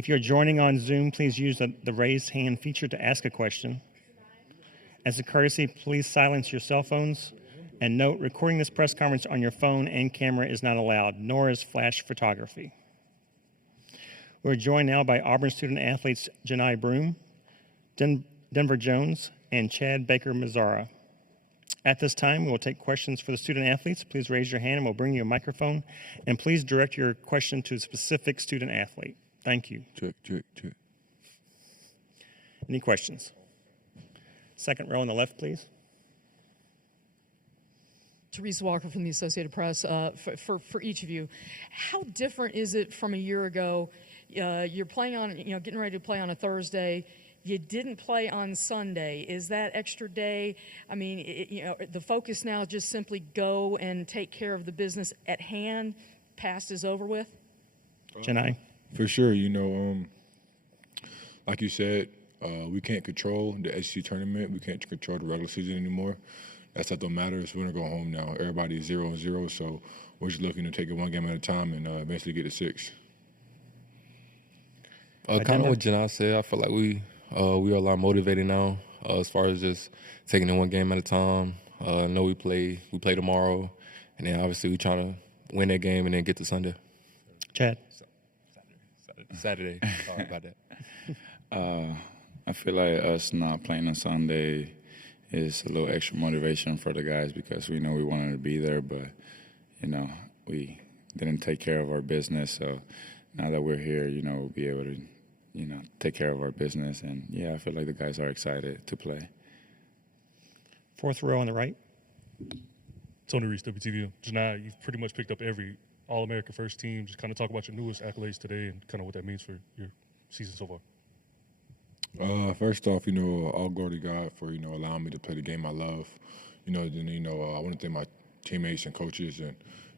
If you're joining on Zoom, please use the raise hand feature to ask a question. As a courtesy, please silence your cell phones. And note, recording this press conference on your phone and camera is not allowed, nor is flash photography. We're joined now by Auburn student athletes Janai Broom, Denver Jones, and Chad Baker-Mazzara. At this time, we will take questions for the student athletes. Please raise your hand and we'll bring you a microphone. And please direct your question to a specific student athlete. Thank you. Check. Any questions? Second row on the left, please. Therese Walker from the Associated Press. For each of you, how different is it from a year ago? You're playing on, getting ready to play on a Thursday. You didn't play on Sunday. Is that extra day? I mean, the focus now is just simply go and take care of the business at hand. Past is over with. Janai. For sure, like you said, we can't control the SEC tournament. We can't control the regular season anymore. That stuff don't matter. We're going to go home now. Everybody's 0-0, so we're just looking to take it one game at a time and eventually get to 6. Kind of what Janai said, I feel like we are a lot motivated now as far as just taking it one game at a time. Know we play tomorrow, and then obviously we trying to win that game and then get to Sunday. Chad. Saturday. Sorry about that. I feel like us not playing on Sunday is a little extra motivation for the guys because we know we wanted to be there, but, we didn't take care of our business. So now that we're here, we'll be able to, take care of our business. And, I feel like the guys are excited to play. Fourth row on the right. Tony Reese, WTVM. Janai, you've pretty much picked up every All-American first team. Just kind of talk about your newest accolades today and kind of what that means for your season so far. First off, all glory to God for, allowing me to play the game I love. I want to thank my teammates and coaches and,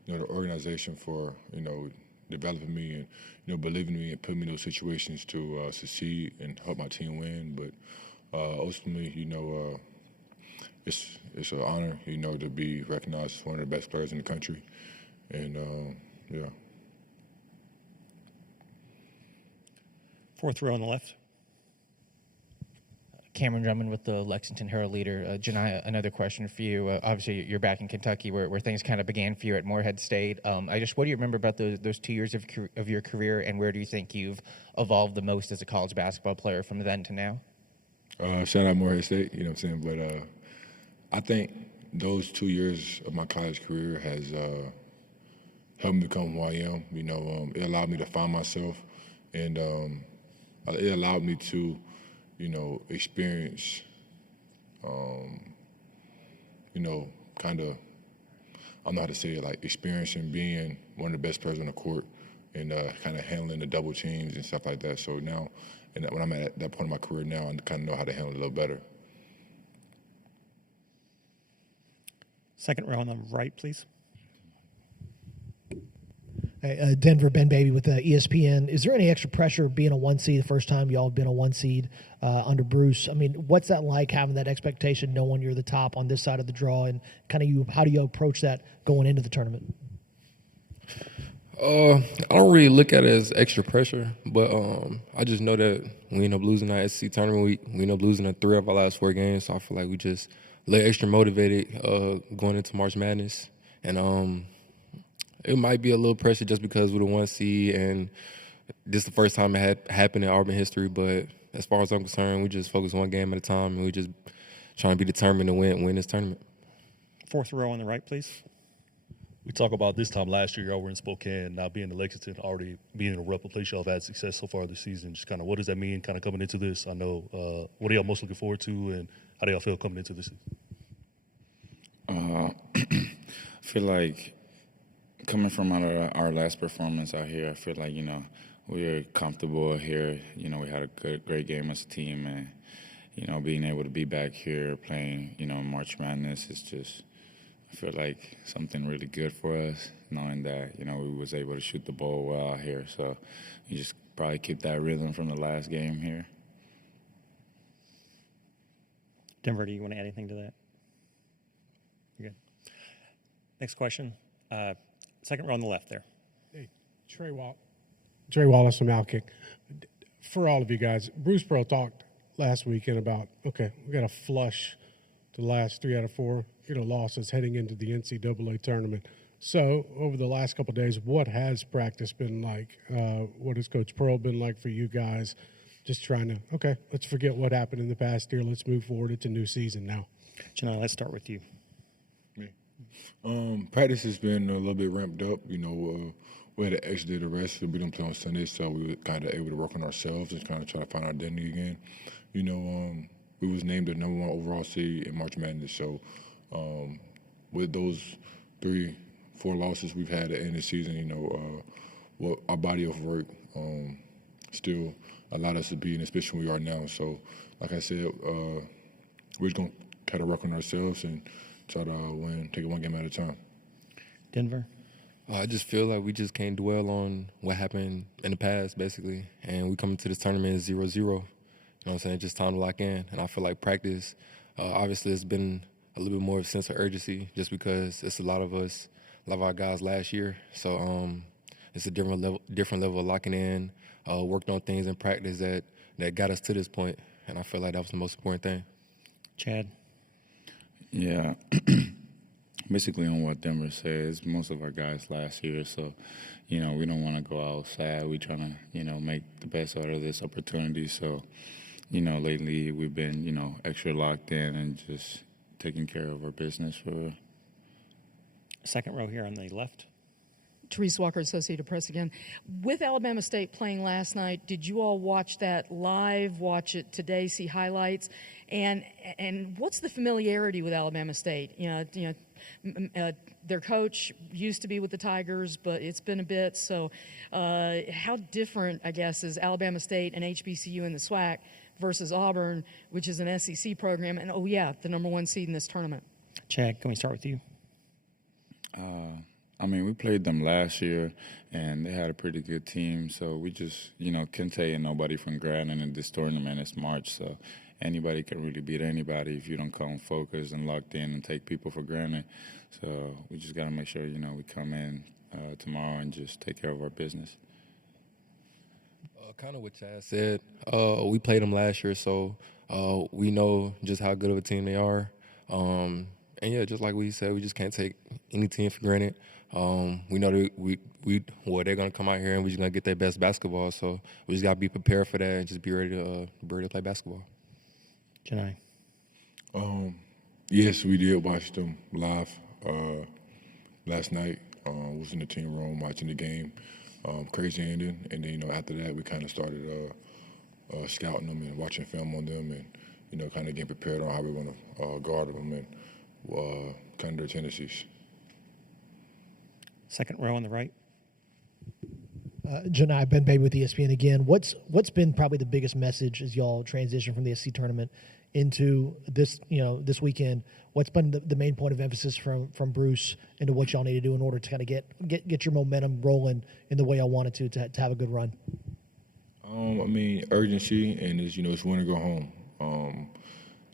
the organization for, developing me and, believing in me and putting me in those situations to succeed and help my team win. But ultimately, it's an honor, to be recognized as one of the best players in the country. And, Fourth row on the left. Cameron Drummond with the Lexington Herald-Leader. Janai, another question for you. Obviously, you're back in Kentucky where things kind of began for you at Morehead State. What do you remember about those 2 years of your career, and where do you think you've evolved the most as a college basketball player from then to now? Shout out Morehead State, you know what I'm saying? But I think those 2 years of my college career has helped me become who I am. It allowed me to find myself, and it allowed me to experience, kind of, I don't know how to say it, like experiencing being one of the best players on the court and kind of handling the double teams and stuff like that. So now, and when I'm at that point in my career now, I kind of know how to handle it a little better. Second row on the right, please. Denver, Ben Baby with ESPN. Is there any extra pressure being a 1 seed the first time y'all have been a 1 seed under Bruce? I mean, what's that like, having that expectation, knowing you're the top on this side of the draw, and how do you approach that going into the tournament? I don't really look at it as extra pressure, but I just know that we end up losing that SEC tournament. We end up losing 3 of our last 4 games, so I feel like we just a little extra motivated going into March Madness. And it might be a little pressure just because we're the 1 seed, and this is the first time it had happened in Auburn history. But as far as I'm concerned, we just focus one game at a time, and we just trying to be determined to win this tournament. Fourth row on the right, please. We talk about this time last year, y'all were in Spokane, now being in Lexington, already being in a rep place, y'all have had success so far this season. Just kind of what does that mean kind of coming into this? I know, what are y'all most looking forward to, and how do y'all feel coming into this season? I feel like coming from our last performance out here, I feel like, we are comfortable here. We had a great game as a team, and, being able to be back here playing, March Madness is just, I feel like something really good for us, knowing that, we was able to shoot the ball well out here. So you just probably keep that rhythm from the last game here. Denver, do you want to add anything to that? You're good. Next question. Second row on the left there. Hey, Trey Wallace from Outkick. for all of you guys, Bruce Pearl talked last weekend about, okay, we got to flush the last 3 out of 4 losses heading into the NCAA tournament. So over the last couple of days, what has practice been like? What has Coach Pearl been like for you guys? Just trying to, okay, let's forget what happened in the past year. Let's move forward. It's a new season now. Janai, let's start with you. Me. Practice has been a little bit ramped up. We had an extra day to rest, so we don't play on Sunday, so we were kind of able to work on ourselves and kind of try to find our identity again. We was named the #1 overall seed in March Madness, so with those 3-4 losses we've had at the end of the season, what our body of work still allowed us to be in this position we are now. So, like I said, we're just going to kind of work on ourselves and try to win, take it one game at a time. Denver? I just feel like we just can't dwell on what happened in the past, basically. And we come into this tournament 0-0. You know what I'm saying? Just time to lock in. And I feel like practice, obviously, it's been a little bit more of a sense of urgency just because it's a lot of our guys last year. So it's a different level of locking in, worked on things in practice that got us to this point. And I feel like that was the most important thing. Chad? Yeah. Basically on what Denver says, most of our guys last year, so, we don't want to go out sad. We're trying to, make the best out of this opportunity. So, lately we've been, extra locked in and just taking care of our business for. Second row here on the left. Therese Walker, Associated Press again. With Alabama State playing last night, did you all watch that live, watch it today, see highlights? And what's the familiarity with Alabama State? Their coach used to be with the Tigers, but it's been a bit. So how different, I guess, is Alabama State and HBCU in the SWAC versus Auburn, which is an SEC program, and, the #1 seed in this tournament? Chad, can we start with you? We played them last year, and they had a pretty good team. So we just, can't take nobody from granted in this tournament. It's March, so anybody can really beat anybody if you don't come focused and locked in and take people for granted. So we just got to make sure, we come in tomorrow and just take care of our business. Kind of what Chad said. We played them last year, so we know just how good of a team they are. And yeah, just like we said, we just can't take any team for granted. We know that they're gonna come out here and we're just gonna get their best basketball. So we just gotta be prepared for that and just be ready to play basketball. Janai? Yes, we did watch them live last night. Was in the team room watching the game. Crazy ending, and then after that we kind of started scouting them and watching film on them, and kind of getting prepared on how we want to guard them and kind of their tendencies. Second row on the right. Janai, Ben Baby with ESPN again. What's been probably the biggest message as y'all transition from the SC tournament into this this weekend? What's been the main point of emphasis from Bruce into what y'all need to do in order to kind of get your momentum rolling in the way y'all wanted to have a good run? Urgency, and it's win or go home.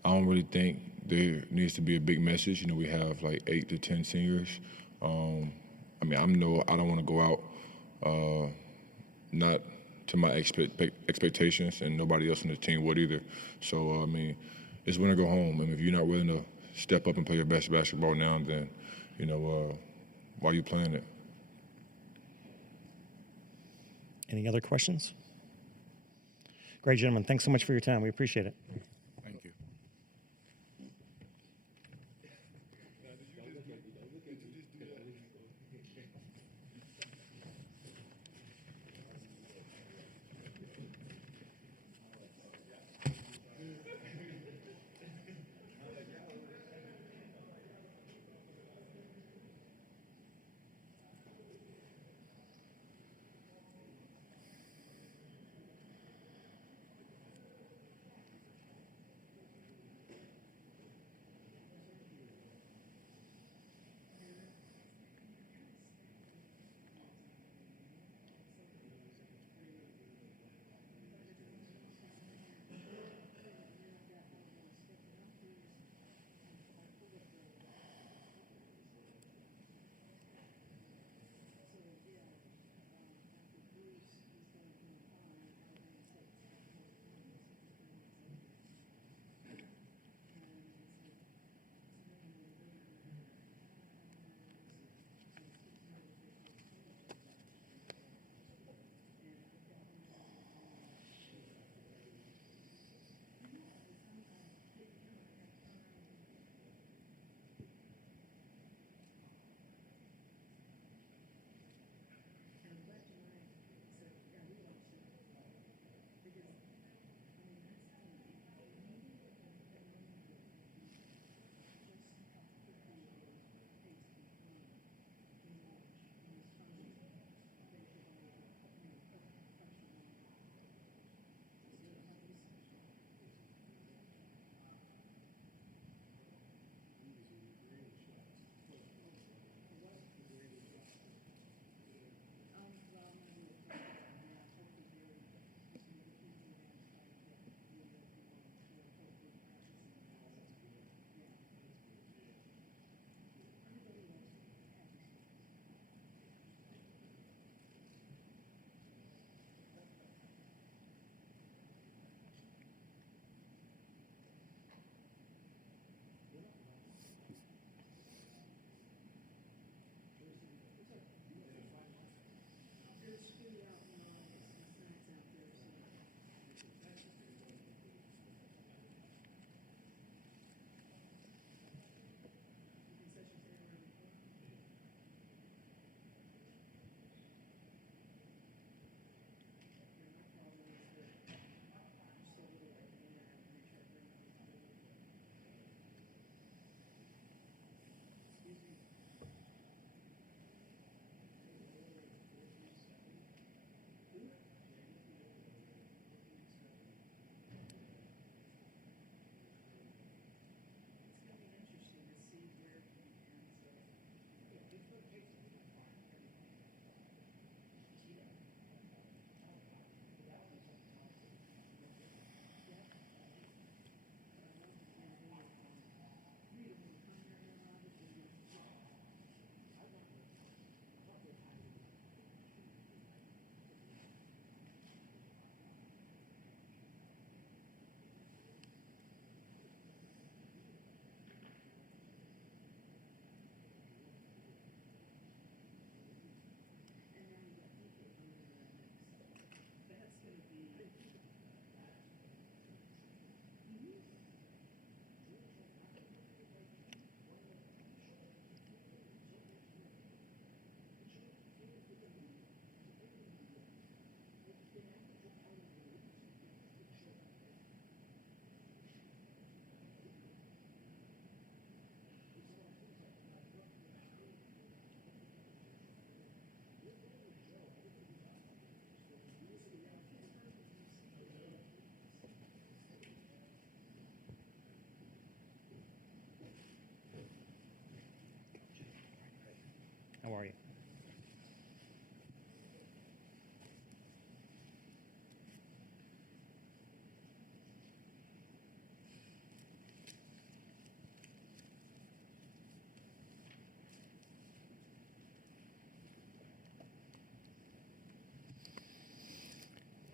I don't really think there needs to be a big message. We have like 8 to 10 seniors. I don't want to go out not to my expectations, and nobody else on the team would either. So, it's win or go home. If you're not willing to step up and play your best basketball now, then, why are you playing it? Any other questions? Great, gentlemen. Thanks so much for your time. We appreciate it. Thank you.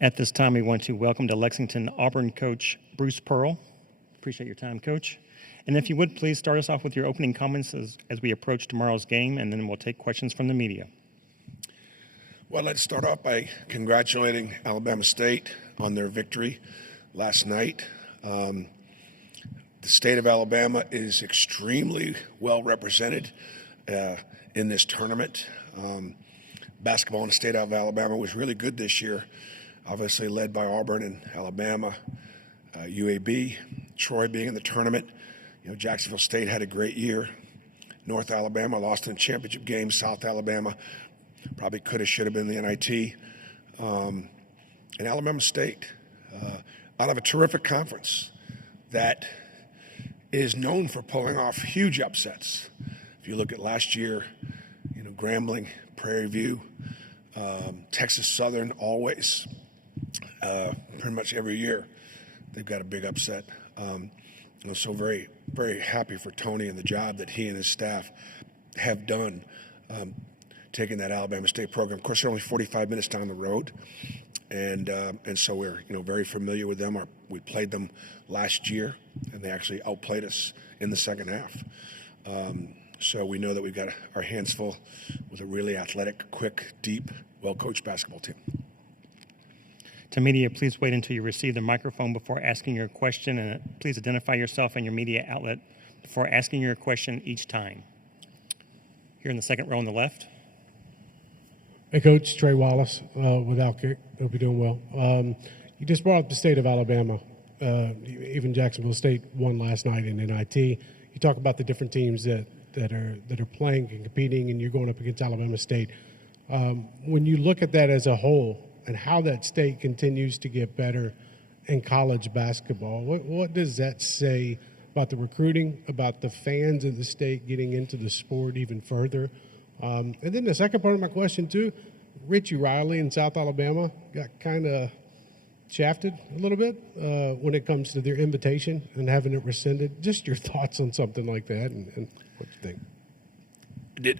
At this time, we want to welcome to Lexington Auburn coach Bruce Pearl. Appreciate your time, Coach. And if you would, please start us off with your opening comments as we approach tomorrow's game, and then we'll take questions from the media. Well, let's start off by congratulating Alabama State on their victory last night. The state of Alabama is extremely well represented in this tournament. Basketball in the state of Alabama was really good this year, obviously led by Auburn and Alabama, UAB, Troy being in the tournament. Jacksonville State had a great year. North Alabama lost in the championship game. South Alabama probably could have, should have been the NIT. And Alabama State, out of a terrific conference that is known for pulling off huge upsets. If you look at last year, Grambling, Prairie View, Texas Southern, always, pretty much every year, they've got a big upset. I'm so very, very happy for Tony and the job that he and his staff have done taking that Alabama State program. Of course, they're only 45 minutes down the road, and so we're very familiar with them. We played them last year, and they actually outplayed us in the second half. So we know that we've got our hands full with a really athletic, quick, deep, well-coached basketball team. To media, please wait until you receive the microphone before asking your question, and please identify yourself and your media outlet before asking your question each time. Here in the second row on the left. Hey, Coach, Trey Wallace with Outkick. Hope you're doing well. You just brought up the state of Alabama. Even Jacksonville State won last night in NIT. You talk about the different teams that are playing and competing, and you're going up against Alabama State. When you look at that as a whole and how that state continues to get better in college basketball, what does that say about the recruiting, about the fans of the state getting into the sport even further? And then the second part of my question, too, Richie Riley in South Alabama got kind of shafted a little bit when it comes to their invitation and having it rescinded. Just your thoughts on something like that and what you think.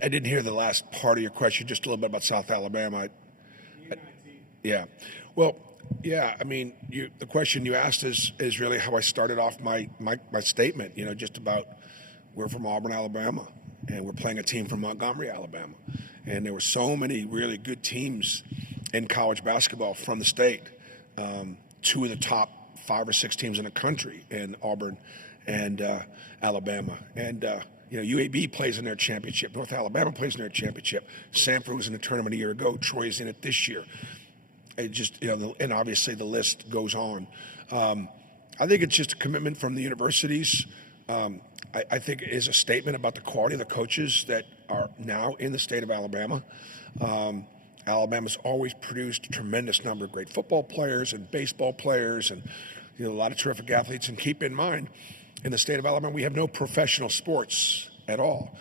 I didn't hear the last part of your question, just a little bit about South Alabama. Yeah. Well, yeah, I mean, the question you asked is really how I started off my statement, just about we're from Auburn, Alabama, and we're playing a team from Montgomery, Alabama. And there were so many really good teams in college basketball from the state. Two of the top 5 or 6 teams in the country in Auburn and Alabama. And, UAB plays in their championship. North Alabama plays in their championship. Sanford was in the tournament a year ago. Troy's in it this year. It just, and obviously the list goes on. I think it's just a commitment from the universities. I think it is a statement about the quality of the coaches that are now in the state of Alabama. Alabama's always produced a tremendous number of great football players and baseball players and a lot of terrific athletes. And keep in mind, in the state of Alabama, we have no professional sports at all.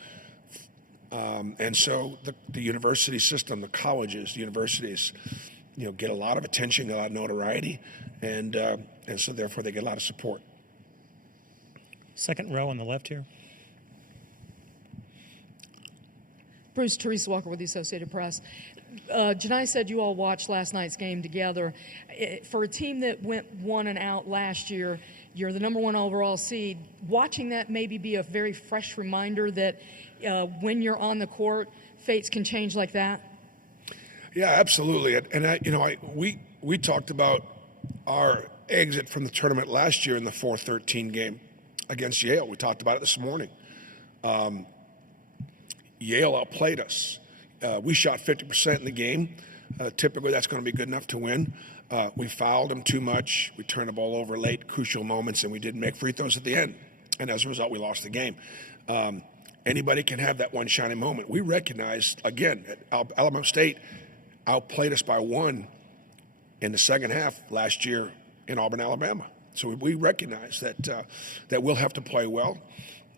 And so the university system, the colleges, the universities, get a lot of attention, a lot of notoriety, and so therefore they get a lot of support. Second row on the left here. Bruce, Teresa Walker with the Associated Press. Janai said you all watched last night's game together. For a team that went 1 and out last year, you're the number 1 overall seed. Watching that maybe be a very fresh reminder that when you're on the court, fates can change like that? Yeah, absolutely. And we talked about our exit from the tournament last year in the 4-13 game against Yale. We talked about it this morning. Yale outplayed us. We shot 50% in the game. Typically, that's going to be good enough to win. We fouled them too much. We turned the ball over late, crucial moments, and we didn't make free throws at the end. And as a result, we lost the game. Anybody can have that one shining moment. We recognized, again, Alabama State outplayed us by 1 in the second half last year in Auburn, Alabama. So we recognize that we'll have to play well.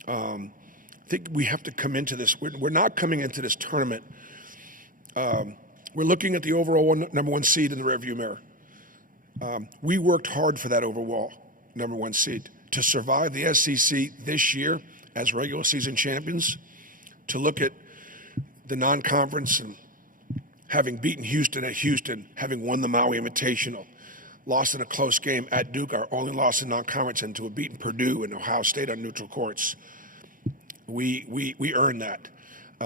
I think we have to come into this. We're not coming into this tournament. We're looking at the overall number 1 seed in the rearview mirror. We worked hard for that overall number 1 seed to survive the SEC this year as regular season champions, to look at the non-conference and having beaten Houston at Houston, having won the Maui Invitational, lost in a close game at Duke, our only loss in non-conference, and to have beaten Purdue and Ohio State on neutral courts. We earned that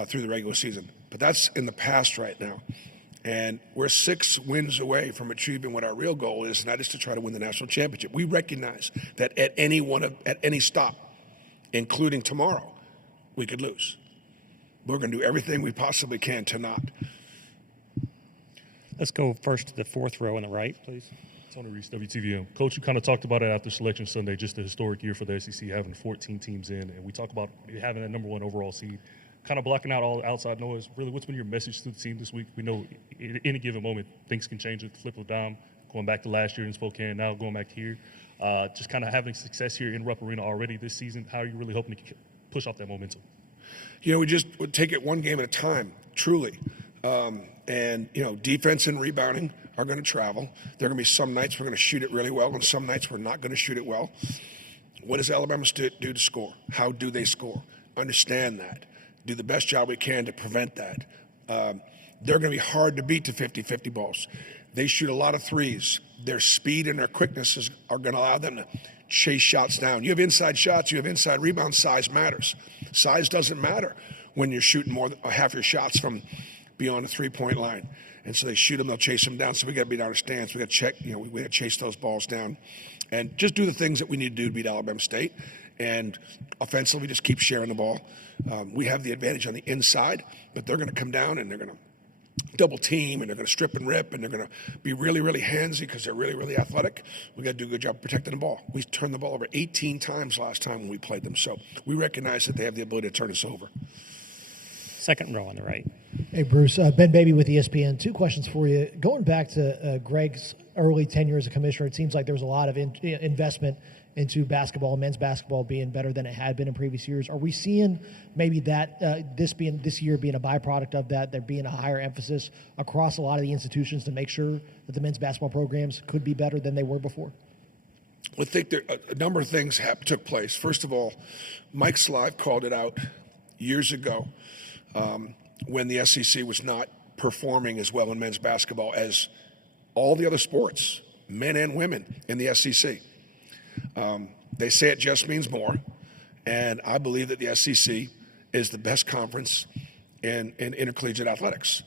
through the regular season. But that's in the past right now. And we're 6 wins away from achieving what our real goal is, and that is to try to win the national championship. We recognize that at any stop, including tomorrow, we could lose. We're going to do everything we possibly can to not. Let's go first to the fourth row on the right, please. Tony Reese, WTVM. Coach, you kind of talked about it after Selection Sunday, just a historic year for the SEC, having 14 teams in, and we talk about having that number 1 overall seed, kind of blocking out all the outside noise. Really, what's been your message to the team this week? We know at any given moment things can change at the flip of a dime. Going back to last year in Spokane, now going back here, just kind of having success here in Rupp Arena already this season. How are you really hoping to push off that momentum? We just would take it one game at a time, truly. And defense and rebounding are going to travel. There are going to be some nights we're going to shoot it really well, and some nights we're not going to shoot it well. What does Alabama do to score? How do they score? Understand that. Do the best job we can to prevent that. They're going to be hard to beat to 50-50 balls. They shoot a lot of threes. Their speed and their quickness are going to allow them to chase shots down. You have inside shots. You have inside rebounds. Size matters. Size doesn't matter when you're shooting more than half your shots from beyond the three-point line. And so they shoot them, they'll chase them down. So we got to beat our stance. We got to check, we got to chase those balls down and just do the things that we need to do to beat Alabama State. And offensively, just keep sharing the ball. We have the advantage on the inside, but they're going to come down and they're going to double team and they're going to strip and rip and they're going to be really, really handsy because they're really, really athletic. We got to do a good job protecting the ball. We turned the ball over 18 times last time when we played them. So we recognize that they have the ability to turn us over. Second row on the right. Hey, Bruce. Ben Baby with ESPN. 2 questions for you. Going back to Greg's early tenure as a commissioner, it seems like there was a lot of investment into basketball, men's basketball being better than it had been in previous years. Are we seeing maybe that this year being a byproduct of that, there being a higher emphasis across a lot of the institutions to make sure that the men's basketball programs could be better than they were before? I think a number of things took place. First of all, Mike Slive called it out years ago when the SEC was not performing as well in men's basketball as all the other sports, men and women in the SEC. They say it just means more, and I believe that the SEC is the best conference in intercollegiate athletics.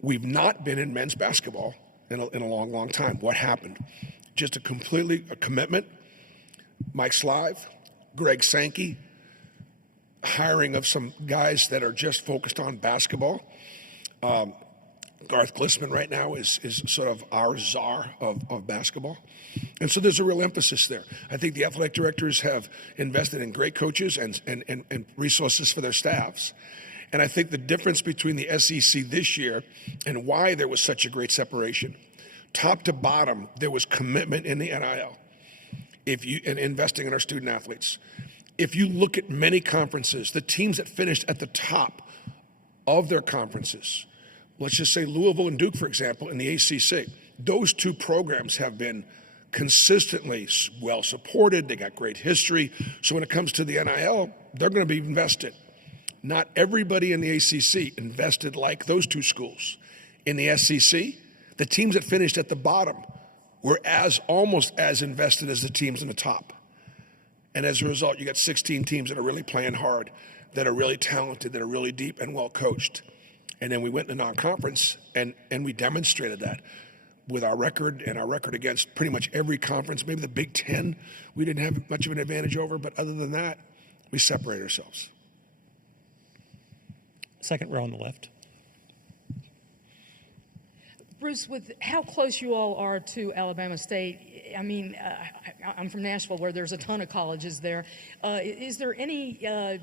We've not been in men's basketball in a long, long time. What happened? Just a commitment. Mike Slive, Greg Sankey, hiring of some guys that are just focused on basketball. Garth Glissman right now is sort of our czar of basketball. And so there's a real emphasis there. I think the athletic directors have invested in great coaches and resources for their staffs. And I think the difference between the SEC this year and why there was such a great separation, top to bottom, there was commitment in the NIL and investing in our student athletes. If you look at many conferences, the teams that finished at the top of their conferences, let's just say Louisville and Duke, for example, in the ACC, those 2 programs have been consistently well supported. They got great history. So when it comes to the NIL, they're going to be invested. Not everybody in the ACC invested like those 2 schools. In the SEC, the teams that finished at the bottom were almost as invested as the teams in the top. And as a result, you got 16 teams that are really playing hard, that are really talented, that are really deep and well coached. And then we went to non-conference, and we demonstrated that with our record and our record against pretty much every conference. Maybe the Big Ten, we didn't have much of an advantage over, but other than that, we separated ourselves. Second row on the left. Bruce, with how close you all are to Alabama State, I mean, I'm from Nashville where there's a ton of colleges there. Is there any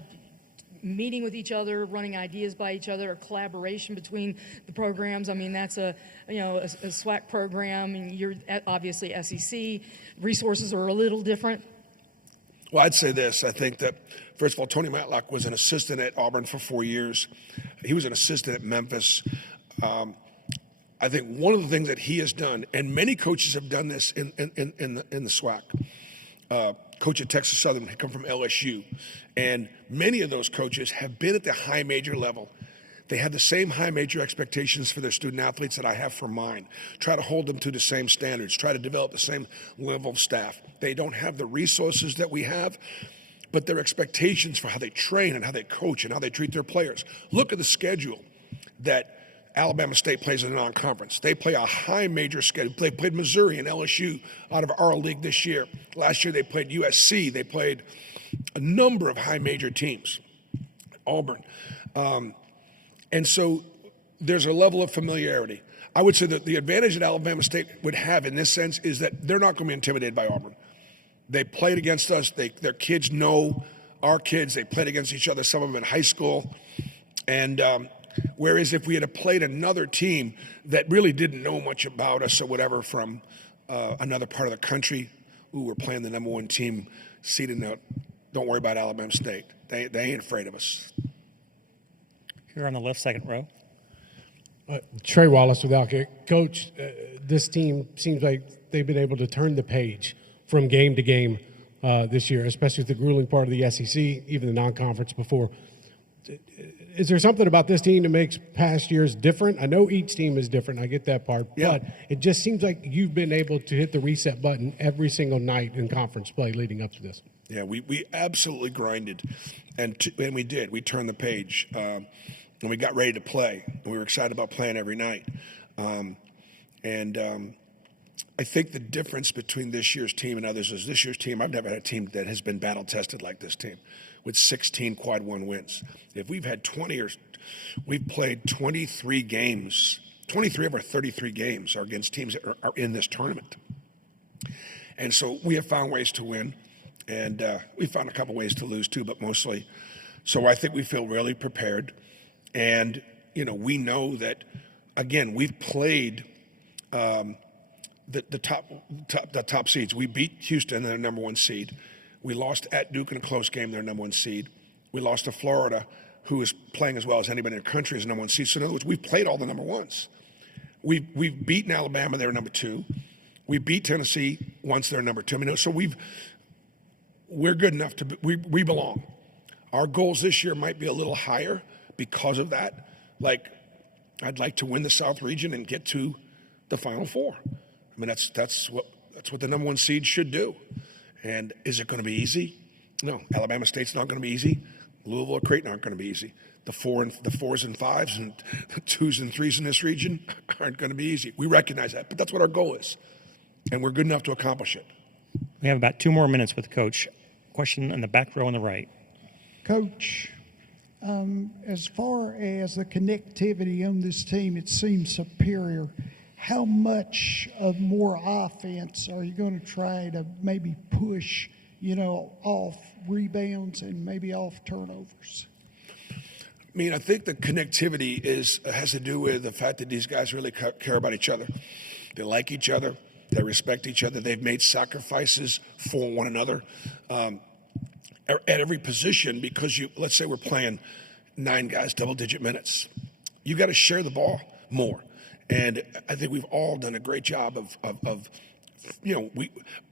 meeting with each other, running ideas by each other, or collaboration between the programs? I mean, that's a SWAC program, and you're obviously SEC. Resources are a little different. Well, I'd say this. I think that, first of all, Tony Matlock was an assistant at Auburn for 4 years. He was an assistant at Memphis. I think one of the things that he has done, and many coaches have done this in the SWAC. Coach at Texas Southern had come from LSU, and many of those coaches have been at the high major level. They have the same high major expectations for their student athletes that I have for mine. Try to hold them to the same standards. Try to develop the same level of staff. They don't have the resources that we have, but their expectations for how they train and how they coach and how they treat their players. Look at the schedule that Alabama State plays in a non-conference. They play a high major schedule. They played Missouri and LSU out of our league this year. Last year they played USC. They played a number of high major teams. Auburn. And so there's a level of familiarity. I would say that the advantage that Alabama State would have in this sense is that they're not going to be intimidated by Auburn. They played against us. Their kids know our kids. They played against each other, some of them in high school. And whereas if we had played another team that really didn't know much about us or whatever from another part of the country, we're playing the number one team seeded out. Don't worry about Alabama State. They ain't afraid of us. Here on the left second row. Trey Wallace with Alkick. Coach, this team seems like they've been able to turn the page from game to game this year, especially with the grueling part of the SEC, even the non-conference before. Is there something about this team that makes past years different? I know each team is different. I get that part. Yeah. But it just seems like you've been able to hit the reset button every single night in conference play leading up to this. Yeah, we absolutely grinded, and we did. We turned the page, and we got ready to play. And we were excited about playing every night. I think the difference between this year's team and others is this year's team, I've never had a team that has been battle-tested like this team with 16 quad one wins. If we've had we've played 23 games, 23 of our 33 games are against teams that are in this tournament. And so we have found ways to win, and we found a couple ways to lose too, but mostly. So I think we feel really prepared. And, we know that, again, we've played the top seeds. We beat Houston, their number one seed. We lost at Duke in a close game, their number one seed. We lost to Florida, who is playing as well as anybody in the country as number one seed. So in other words, we've played all the number ones. We've beaten Alabama, they're number two. We beat Tennessee once, they're number two. So we're good enough we belong. Our goals this year might be a little higher because of that. Like, I'd like to win the South region and get to the Final Four. I mean, that's what the number one seed should do. And is it going to be easy? No. Alabama State's not going to be easy. Louisville or Creighton aren't going to be easy. The fours and fives and the twos and threes in this region aren't going to be easy. We recognize that, but that's what our goal is, and we're good enough to accomplish it. We have about 2 more minutes with Coach. Question in the back row on the right. Coach, as far as the connectivity on this team, it seems superior. How much of more offense are you going to try to maybe push, off rebounds and maybe off turnovers? I mean, I think the connectivity has to do with the fact that these guys really care about each other. They like each other. They respect each other. They've made sacrifices for one another at every position because let's say we're playing 9 guys, double-digit minutes. You got to share the ball more. And I think we've all done a great job of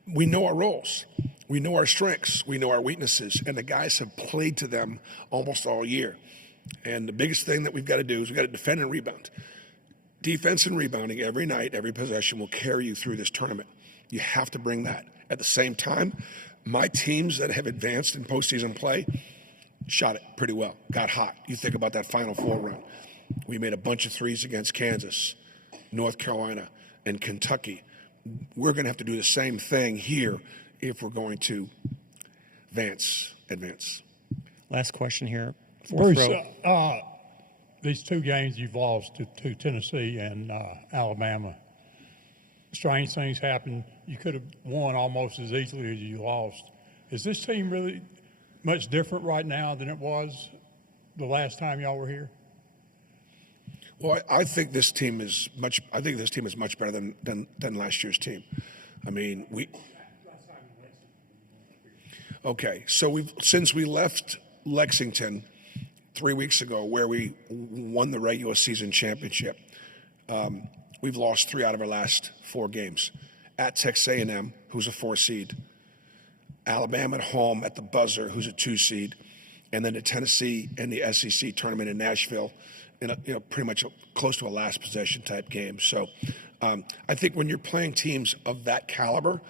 we know our roles. We know our strengths. We know our weaknesses. And the guys have played to them almost all year. And the biggest thing that we've got to do is we've got to defend and rebound. Defense and rebounding every night, every possession will carry you through this tournament. You have to bring that. At the same time, my teams that have advanced in postseason play shot it pretty well, got hot. You think about that Final Four run. We made a bunch of threes against Kansas, North Carolina, and Kentucky. We're going to have to do the same thing here if we're going to advance. Last question here. Bruce, these 2 games you've lost to Tennessee and Alabama, strange things happened. You could have won almost as easily as you lost. Is this team really much different right now than it was the last time y'all were here? Well, I think this team is much better than last year's team. I mean, since we left Lexington 3 weeks ago, where we won the regular season championship, we've lost 3 out of our last 4 games. At Texas A&M, who's a 4 seed, Alabama at home at the buzzer, who's a 2 seed, and then to Tennessee in the SEC tournament in Nashville, in a, pretty much close to a last possession type game. So I think when you're playing teams of that caliber,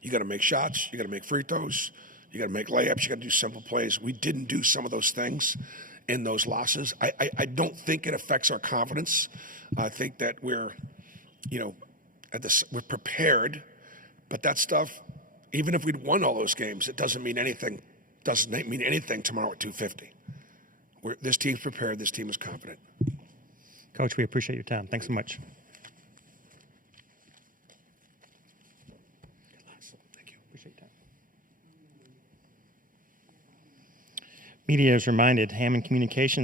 you got to make shots, you got to make free throws, you got to make layups, you got to do simple plays. We didn't do some of those things in those losses. I don't think it affects our confidence. I think that we're prepared, but that stuff, even if we'd won all those games, it doesn't mean anything. Doesn't mean anything tomorrow at 2:50. This team's prepared. This team is confident. Coach, we appreciate your time. Thanks so much. Thank you. Appreciate your time. Media is reminded Hammond Communications